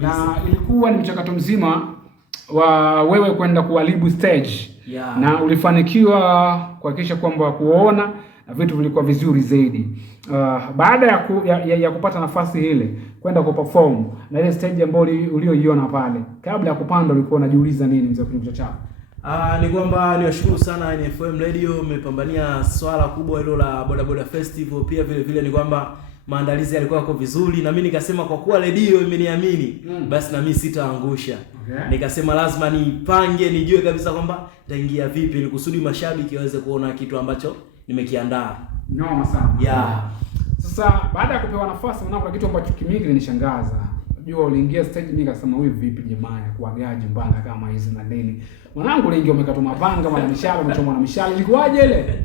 Na ilikuwa ni mchakato mzima wa wewe kwenda kuharibu stage. Na ulifanikiwa kuhakikisha kwamba kuona na vitu vilikuwa vizuri zaidi. Baada ya kupata nafasi ile kwenda kuperform na ile stage ambayo ulioiona pale, kabla ya kupanda ulikuwa unajiuliza nini mzee kwenye chako? Ni kwamba niwashukuru sana NFM Radio, mmepambania swala kubwa hilo la Boda Boda Festival. Pia vile vile ni kwamba maandalizi yalikuwa yako vizuri, na mimi nikasema kwa kuwa radio imeniamini, basi na mimi sitaangusha. Nikasema lazima nipange, nijue kabisa kwamba nitaingia vipi ili kusudi mashabiki waweze kuona kitu ambacho nimekiandaa. Noma sana. Sasa baada ya kupewa nafasi, mwanangu, kuna kitu ambacho kimimi kilinishangaza. Unajua uliingia stage, mimi nikasema huyu vipi jamaa ya kuagaji mbanga kama hizi na nini. Mwanangu uliingia umekata mapanga, mwana mishale, umechomwa na mishale. Ilikuwaje ile?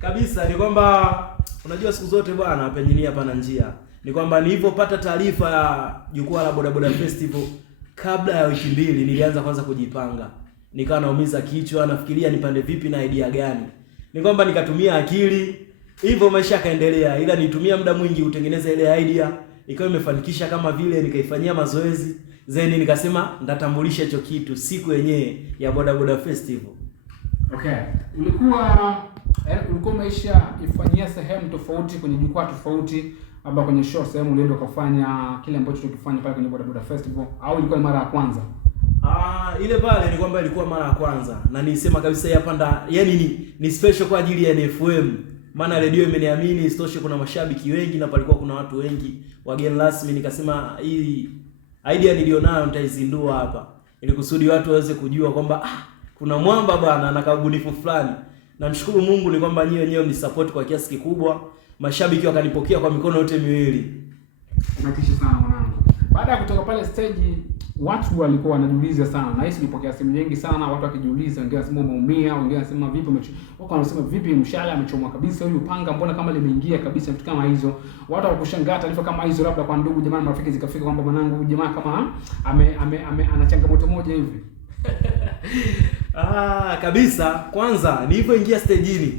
Kabisa ni kwamba unajua siku zote bwana penye hapa na njia. Ni kwamba nilipopata taarifa ya jukwaa la Boda Boda Festival kabla ya wiki 2 nilianza kwanza kujipanga. Nikawa naumiza kichwa, nafikiria nipande vipi na idea gani. Ni kwamba nikatumia akili, hivyo maisha yakaendelea, ila nitumia muda mwingi kutengeneza ile idea, ikawa imefanikisha kama vile nikaifanyia mazoezi, then nikasema ndatambulisha hicho kitu siku yenyewe ya Boda Boda Festival. Ulikuwa maisha ifanyia sehemu tofauti kwenye jukwaa tofauti, labda kwenye show sehemu ulienda ukafanya kile ambacho tukifanya pale kwenye Boda Boda Festival, au ilikuwa ni mara ya kwanza? Ile pale ni kwamba ilikuwa mara ya kwanza, na nisema kabisa hapa yani ni special kwa ajili ya NFM. Maana radio imeniamini, isitoshe kuna mashabiki wengi na palikuwa kuna watu wengi wageni rasmi. Nikasema hii idea nilionayo nitaizindua hapa ili kusudi watu waweze kujua kwamba kuna mwamba bwana na kabunifu fulani. Namshukuru Mungu ni kwamba nyinyi wenyewe mlisupport kwa kiasi kikubwa. Mashabiki wakanipokea kwa mikono yote miwili. Unatisha sana mwanangu. Baada ya kutoka pale stage, watu walikuwa wanajiuliza sana. Na hisi nilipokea simu nyingi sana, watu wakijiuliza, wengine wanasema umeumia, wengine wanasema vipi wanasema vipi mshale amechomwa kabisa, huyu panga mbona kama limeingia kabisa, vitu kama hizo. Watu wakushangaa taarifa kama hizo, labda kwa ndugu jamaa marafiki zikafika kwamba mwanangu jamaa kama ana changamoto moja hivi. Kabisa. Kwanza nilipoingia stage-ini,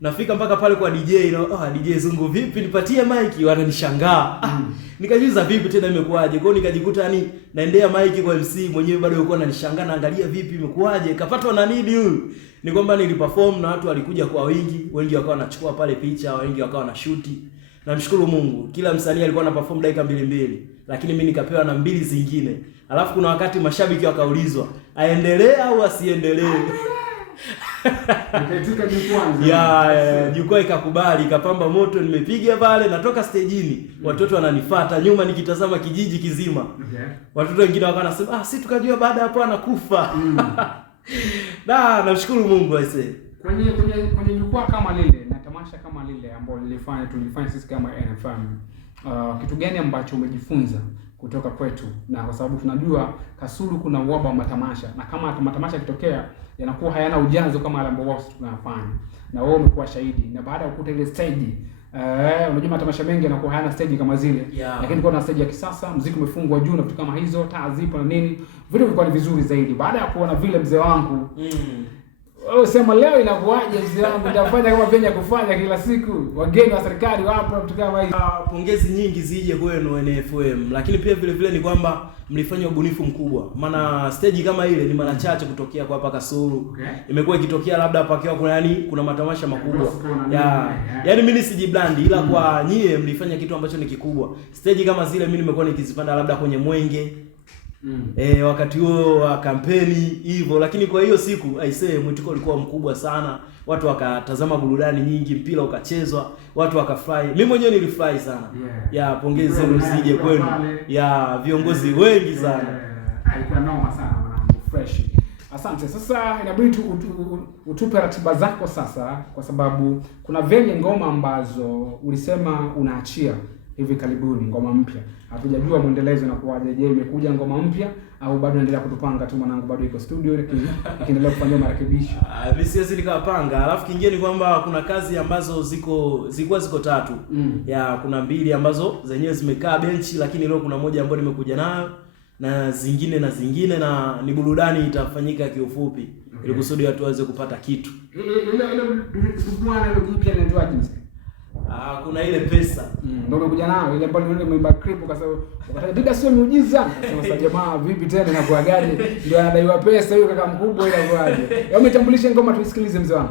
nafika mpaka pale kwa DJ na DJ Zungu, vipi nipatie mic, wananishangaa. Nikajiuliza vipi tena imekuaje? Kwa hiyo nikajikuta naendea mic kwa MC mwenyewe, bado yuko ananishangaa, naangalia vipi imekuaje? Kapatwa na nini huyu? Ni kwamba niliperform na watu walikuja kwa wingi, wengi wakawa wanachukua pale picha, wengi wakawa na shoot. Namshukuru Mungu, kila msanii alikuwa ana perform dakika 2, lakini mimi nikapewa na 2 zingine. Alafu kuna wakati mashabiki wakaulizwa, aendelee au asiendelee? Jukwaa ikakubali, ikapamba moto, nimepiga pale, natoka stage-ini, watoto wananifuata nyuma nikitazama kijiji kizima. Watoto wengine wakawa wanasema, si tukajua baada hapo anakufa. Namshukuru Mungu aisee. Kwenye jukwaa kama lile na tamasha kama lile ambalo tulifanya sisi kama NFM, kitu gani ambacho umejifunza kutoka kwetu? Na kwa sababu tunajua Kasulu kuna uhaba wa matamasha, na kama matamasha yakitokea yanakuwa hayana ujazo kama yale ambayo sisi tunayafanya, na wewe umekuwa shahidi. Na baada ya kukuta ile stage, unajua matamasha mengi yanakuwa hayana stage kama zile, lakini kuna stage ya kisasa, muziki umefungwa juu na vitu kama hizo, taa zipo na nini, vitu vilikuwa ni vizuri zaidi. Baada ya kuona vile, mzee wangu, wewe sema leo inakuaje mzee wangu, nitafanya kama venye kufanya kila siku, wageni wa serikali wapo vitu kama hizo. Pongezi nyingi zije kwenu NFM, lakini pia vile vile ni kwamba mlifanya ubunifu mkubwa. Maana stage kama ile ni mara chache kutokea kwa hapa Kasulu. Imekuwa ikitokea labda hapa kwa kuna matamasha makubwa. Yaani mimi sijiblandi, ila kwa nyie mlifanya kitu ambacho ni kikubwa. Stage kama zile mimi nimekuwa nikizipanda labda kwenye Mwenge. Wakati huo wa kampeni hivyo, lakini kwa hiyo siku aisee mwitiko ulikuwa mkubwa sana. Watu wakatazama burudani nyingi, mpira ukachezwa, watu wakafurahi. Mimi mwenyewe nilifurahi sana. Pongezi zenu zije kwenu. Viongozi wengi sana. Ilikuwa noma sana mwanangu, fresh. Asante. Sasa inabidi utupe ratiba zako sasa, kwa sababu kuna venye ngoma ambazo ulisema unaachia hivi karibuni, ngoma mpya. Hatujajua muendelezo na kuwaje. Je, imekuja ngoma mpya au bado endelea kutupanga tu mwanangu, bado iko studio ikiendelea kufanyia marekebisho? Mimi siwezi nikapanga. Alafu kingine ni kwamba kuna kazi ambazo ziko 3. Kuna 2 ambazo zenyewe zimekaa benchi, lakini leo kuna moja ambayo nimekuja nayo, na zingine na ni burudani itafanyika kiufupi, ili kusudi watu waweze kupata kitu. Ile mpya inaitwa jinsi. Kuna ile pesa. Ndio umekuja nayo ile ambayo ndio umeimba clip kwa sababu ukataja Dida sio miujiza. Sasa jamaa vipi tena na kwa gani ndio anadaiwa pesa huyo kaka mkubwa ile kwaje? Hebu umetambulisha ngoma tuisikilize mzee wangu.